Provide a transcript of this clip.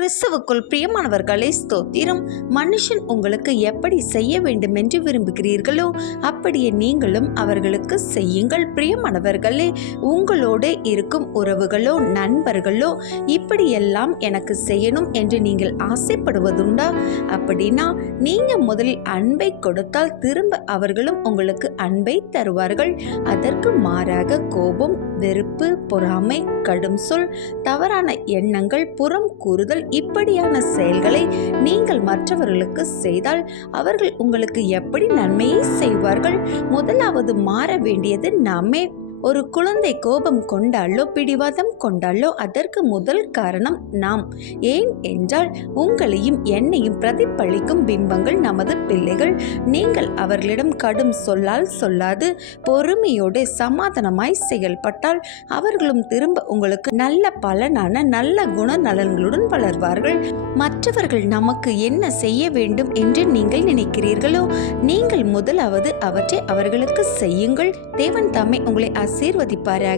கிறிஸ்துவுக்குள் பிரியமானவர்களே, ஸ்தோத்திரம். மனுஷன் உங்களுக்கு எப்படி செய்ய வேண்டும் என்று விரும்புகிறீர்களோ அப்படியே நீங்களும் அவர்களுக்கு செய்யுங்கள். பிரியமானவர்களே, உங்களோடு இருக்கும் உறவுகளோ நண்பர்களோ இப்படியெல்லாம் எனக்கு செய்யணும் என்று நீங்கள் ஆசைப்படுவதுண்டா? அப்படின்னா நீங்க முதலில் அன்பை கொடுத்தால் திரும்ப அவர்களும் உங்களுக்கு அன்பை தருவார்கள். அதற்கு மாறாக கோபம், வெறுப்பு, பொறாமை, கடும் சொல், தவறான எண்ணங்கள், புறம் கூறுதல் இப்படியான செயல்களை நீங்கள் மற்றவர்களுக்கு செய்தால் அவர்கள் உங்களுக்கு எப்படி நன்மையை செய்வார்கள்? முதலாவது மாற வேண்டியது நாமே. ஒரு குழந்தை கோபம் கொண்டாலோ பிடிவாதம் கொண்டாலோ அதற்கு முதல் காரணம் நாம். ஏன் என்றால் உங்களையும் என்னையும் பிரதிபலிக்கும் பிம்பங்கள் நமது பிள்ளைகள். நீங்கள் அவர்களிடம் கடும் சொல்லால் சொல்லாது பொறுமையோடு சமாதானமாய் செயல்பட்டால் அவர்களும் திரும்ப உங்களுக்கு நல்ல பலனான நல்ல குணநலன்களுடன் வளர்வார்கள். மற்றவர்கள் நமக்கு என்ன செய்ய வேண்டும் என்று நீங்கள் நினைக்கிறீர்களோ நீங்கள் முதலாவது அவற்றை அவர்களுக்கு செய்யுங்கள். தேவன் தாமே உங்களை ஆசீர்வதிப்பாராக.